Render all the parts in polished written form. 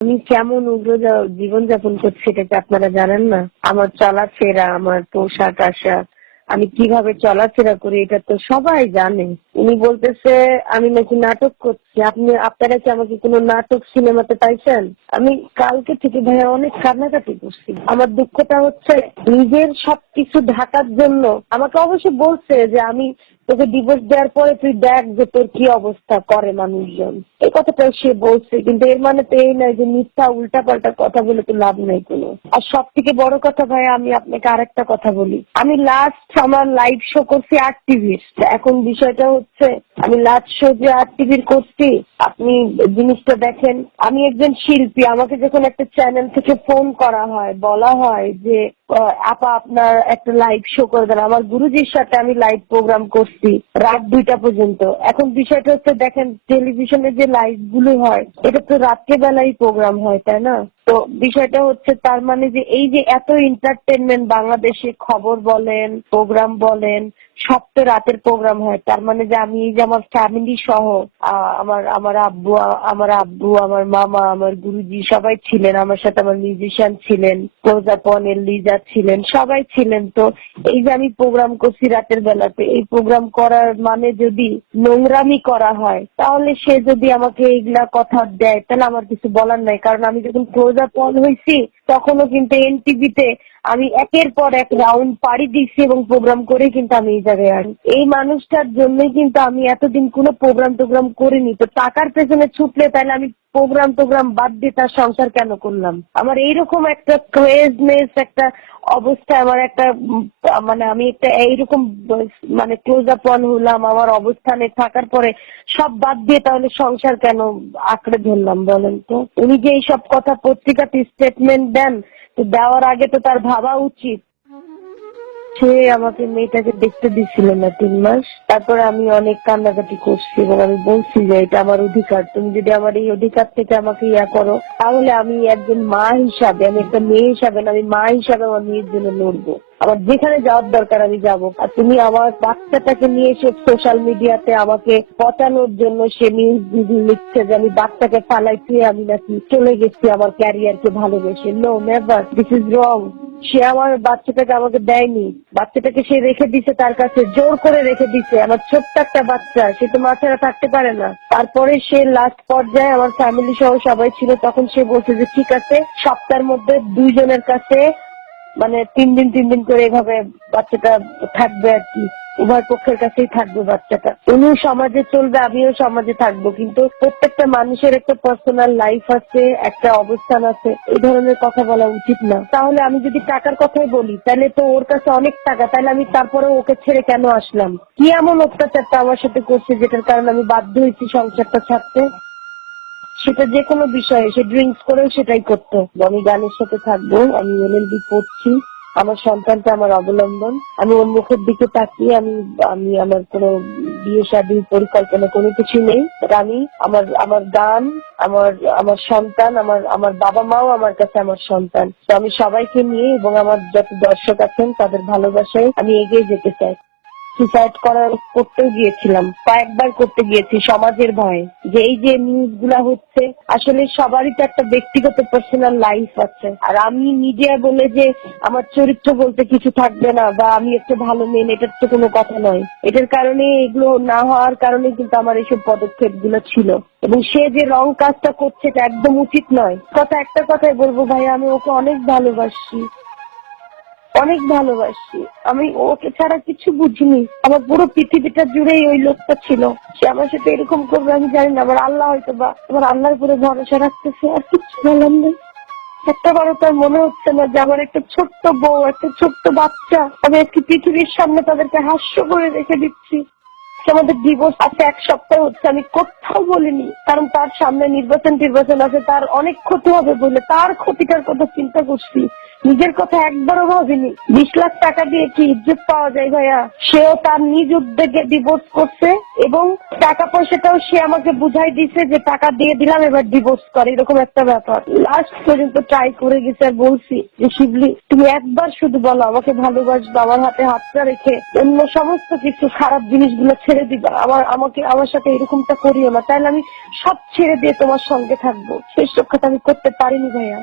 আমি কেমন উগ্র জীবনযাপন করছি এটা কি আপনারা জানেন না? আমার চলাফেরা, আমার পোশাক আশাক, আমি কিভাবে চলাফেরা করি এটা তো সবাই জানে। উনি বলতেছে আমি নাকি নাটক করছি। আপনারা কি আমাকে কোনো নাটক সিনেমাতে পাইছেন? আমি কালকে থেকে ভাইয়া অনেক কান্নাকাটি করছি। আমার দুঃখটা হচ্ছে নিজের সবকিছু ঢাকার জন্য আমাকে অবশ্য বলছে যে আমি তোকে ডিভোর্স দেওয়ার পরে তুই দেখ যে তোর কি অবস্থা করে মানুষজন, এই কথাটাও সে বলছে। কিন্তু এর মানে তো এই নয় যে মিথ্যা উল্টা পাল্টা কথা বলে তো লাভ নেই কোনো। আর সব থেকে বড় কথা ভাই, আমি আপনাকে আরেকটা কথা বলি। আমি লাস্ট আমার লাইভ শো করছি আর টিভির। এখন বিষয়টা হচ্ছে আমি লাস্ট শো যে আর টিভির করছি, আপনি জিনিসটা দেখেন, আমি একজন শিল্পী। আমাকে যখন একটা চ্যানেল থেকে ফোন করা হয়, বলা হয় যে আপা আপনার একটা লাইভ শো করে দেন, আমার গুরুজির সাথে আমি লাইভ প্রোগ্রাম করছি রাত 2টা পর্যন্ত। এখন বিষয়টা হচ্ছে দেখেন, টেলিভিশনে যে লাইভ গুলো হয় এটা তো রাত্রেবেলাই প্রোগ্রাম হয়, তাই না? তো বিষয়টা হচ্ছে তার মানে যে এই যে এত এন্টারটেনমেন্ট বাংলাদেশে, খবর বলেন, প্রোগ্রাম বলেন, সব তো রাতের প্রোগ্রাম হয়। তার মানে যে আমি এই যে আমার ফ্যামিলি সহ আমার আব্বু, আমার মামা, আমার গুরুজি সবাই ছিলেন আমার সাথে, আমার মিউজিশিয়ান ছিলেন, প্রজাপনের লিজা ছিলেন, সবাই ছিলেন। তো এই যে আমি প্রোগ্রাম করছি রাতের বেলাতে, এই প্রোগ্রাম করার মানে যদি নোংরামি করা হয়, তাহলে সে যদি আমাকে এইগুলা কথা দেয় তাহলে আমার কিছু বলার নাই। কারণ আমি যখন প্রজাপন হয়েছি তখনও কিন্তু এনটিভিতে আমি একের পর এক রাউন্ড পাড়ি দিচ্ছি এবং প্রোগ্রাম করে কিন্তু আমি এই জায়গায় আনি। এই মানুষটার জন্যই কিন্তু আমি এতদিন কোনো টোগ্রাম করিনি। তো টাকার পেছনে ছুটলে তাহলে আমি টোগ্রাম বাদ দিয়ে তার সংসার কেন করলাম? আমার এইরকম একটা ক্রেজনেস, একটা অবস্থা, আমার একটা মানে আমি একটা এইরকম মানে ক্লোজ আপ হলাম আমার অবস্থানে থাকার পরে সব বাদ দিয়ে তাহলে সংসার কেন আঁকড়ে ধরলাম বলেন তো? উনি যে এইসব কথা পত্রিকাতে স্টেটমেন্ট দেন, তো দেওয়ার আগে তো তার ভাবা উচিত। সে আমাকে মেয়েটাকে দেখতে দিচ্ছিল না 3 মাস। তারপরে আমি অনেক কান্নাকাটি করছি এবং আমি বলছি যে এটা আমার অধিকার, তুমি যদি আমার এই অধিকার থেকে আমাকে করো তাহলে আমি একজন মা হিসাবে, আমি একটা মেয়ে হিসাবে না, আমি মা হিসাবে আমার মেয়ের জন্য লড়বো। আমার যেখানে যাওয়ার দরকার আমি যাব। আর তুমি আমার বাচ্চাটাকে নিয়ে এসে সোশ্যাল মিডিয়াতে আমাকে পচানোর জন্য সে নিউজ লিখছে যে আমি বাচ্চাকে ফালাইছি, আমি নাকি চলে গেছি আমার ক্যারিয়ারকে ভালোবেসে। No, never, this is wrong. সে আমার বাচ্চাটাকে আমাকে দেয়নি, বাচ্চাটাকে সে রেখে দিছে তার কাছে, জোর করে রেখে দিছে। আমার ছোট্ট একটা বাচ্চা, সে তো মা ছাড়া থাকতে পারে না। তারপরে সে লাস্ট পর্যায়ে আমার ফ্যামিলি সহ সবাই ছিল, তখন সে বলছে যে ঠিক আছে সপ্তাহের মধ্যে 2 জনের কাছে মানে 3 দিন করে এভাবে বাচ্চাটা থাকবে আর কি, উভয় পক্ষের কাছেই থাকবে বাচ্চাটা। উনিও সমাজে চলবে, আমিও সমাজে থাকবো, কিন্তু প্রত্যেকটা মানুষের একটা পার্সোনাল লাইফ আছে, একটা অবস্থান আছে। এই ধরনের কথা বলা উচিত না। তাহলে আমি যদি টাকার কথাই বলি, তাহলে তো ওর কাছে অনেক টাকা, তাহলে আমি তারপরে ওকে ছেড়ে কেন আসলাম? কি এমন অত্যাচারটা আমার সাথে করছে যেটার কারণে আমি বাধ্য হয়েছি সংসারটা ছাড়তে? সেটা যে কোনো বিষয়ে, সে ড্রিঙ্কস করেও সেটাই করতো। আমি গানের সাথে থাকবো, আমি এলএলবি পড়ছি, আমার সন্তানটা আমার অবলম্বন, আমি ওর মুখের দিকে তাকিয়ে আমি আমি আমার কোনো বিয়ে শাদীর পরিকল্পনা কোনো কিছু নেই। আমি আমার আমার গান, আমার আমার সন্তান, আমার আমার বাবা মাও আমার কাছে আমার সন্তান। তো আমি সবাইকে নিয়ে এবং আমার যত দর্শক আছেন তাদের ভালোবাসায় আমি এগিয়ে যেতে চাই। সুসাইড করতে গিয়েছিলাম, কয়েকবার করতে গিয়েছি সমাজের ভয়ে, যে এই যে নিউজ গুলা হচ্ছে, আসলে সবারই তো একটা ব্যক্তিগত পার্সোনাল লাইফ আছে। আর আমি মিডিয়া বলে যে আমার চরিত্র বলতে কিছু থাকবে না বা আমি একটা ভালো মেয়ে, এটার তো কোনো কথা নয়। এটার কারণে, এগুলো না হওয়ার কারণে কিন্তু আমার এইসব পদক্ষেপ গুলো ছিল। এবং সে যে রং কাজটা করছে এটা একদম উচিত নয়। একটা কথাই বলবো ভাই, আমি ওকে অনেক ভালোবাসি, অনেক ভালোবাসি। আমি ওকে ছাড়া কিছু বুঝিনি। আমার পুরো পৃথিবীটা জুড়েই ওই লোকটা ছিল। সে আমার সাথে এরকম করবে আমি জানি না। আমার আল্লাহ হয়তো বা আমার আল্লাহর উপরে ভরসা রাখতেছে, আর কিছু বলার নেই। একটা বারো তার মনে হচ্ছে না যে আমার একটা ছোট্ট বউ, একটা ছোট্ট বাচ্চা, আমি আজকে পৃথিবীর সামনে তাদেরকে হাস্য করে রেখে দিচ্ছি। আমাদের ডিভোর্স আছে 1 সপ্তাহ হচ্ছে, আমি কোথাও বলিনি, কারণ তার সামনে নির্বাচন আছে, তার অনেক ক্ষতি হবে বলে তার ক্ষতিটার কথা চিন্তা করছি। নিজের কথা একবারও ভাবিনি। 20 লাখ টাকা দিয়ে কি ইজ্জত পাওয়া যায় ভাইয়া? সেও তার নিজ উদ্যোগে ডিভোর্স করছে এবং টাকা পয়সাটাও সে আমাকে বুঝাই দিছে যে টাকা দিয়ে দিলাম এবার ডিভোর্স করে, এরকম একটা ব্যাপার। লাস্ট পর্যন্ত ট্রাই করে গেছে আর বলছি যে শিবলি তুমি একবার শুধু বলো আমাকে ভালোবাসবে, আমার হাতে হাতটা রেখে অন্য সমস্ত কিছু খারাপ জিনিসগুলো ছেড়ে দিবা, আমার সাথে এরকমটা করিও না, তাহলে আমি সব ছেড়ে দিয়ে তোমার সঙ্গে থাকবো। সেই রক্ষাটা আমি করতে পারিনি ভাইয়া।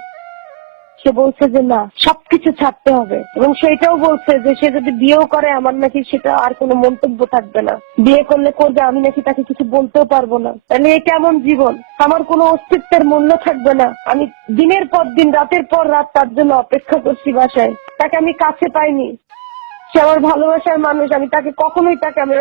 সে বলছে যে না, সবকিছু ছাড়তে হবে এবং সেটাও বলছে যে সে যদি বিয়েও করে আমার নাকি সেটা আর কোনো মন্তব্য থাকবে না, বিয়ে করলে করবে, আমি নাকি তাকে কিছু বলতেও পারবো না। তাহলে এই কেমন জীবন? আমার কোনো অস্তিত্বের মূল্য থাকবে না। আমি দিনের পর দিন রাতের পর রাত তার জন্য অপেক্ষা করছি বাসায়, তাকে আমি কাছে পাইনি। সে আমার ভালোবাসার মানুষ, আমি তাকে কখনোই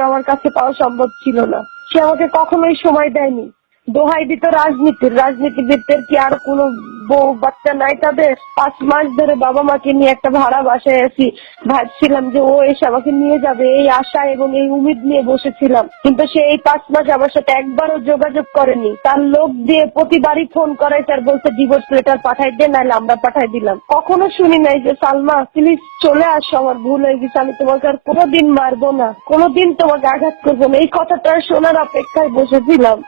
আমার কাছে পাওয়া সম্ভব ছিল না। সে আমাকে কখনোই সময় দেয়নি। দোহাই দিত রাজনীতিবিদদের কি আর কোনো বউ বাচ্চা নাই তাদের? 5 মাস ধরে বাবা মাকে নিয়ে একটা ভাড়া বাসায় আছি, ভাবছিলাম যে ও এসে আমাকে নিয়ে যাবে, এই আশা এবং এই উম্মিদ নিয়ে বসেছিলাম। কিন্তু সে এই 5 মাস আমার সাথে একবারও যোগাযোগ করেনি। তার লোক দিয়ে প্রতিবারই ফোন করে তার বলছে ডিভোর্স লেটার পাঠাই দে, নাহলে আমরা পাঠাই দিলাম। কখনো শুনি নাই যে সালমা প্লিজ চলে আসো, আমার ভুল হয়ে গেছে, আমি তোমাকে আর কোনোদিন মারবো না, কোনোদিন তোমাকে আঘাত করবো না। এই কথাটা শোনার অপেক্ষায় বসেছিলাম।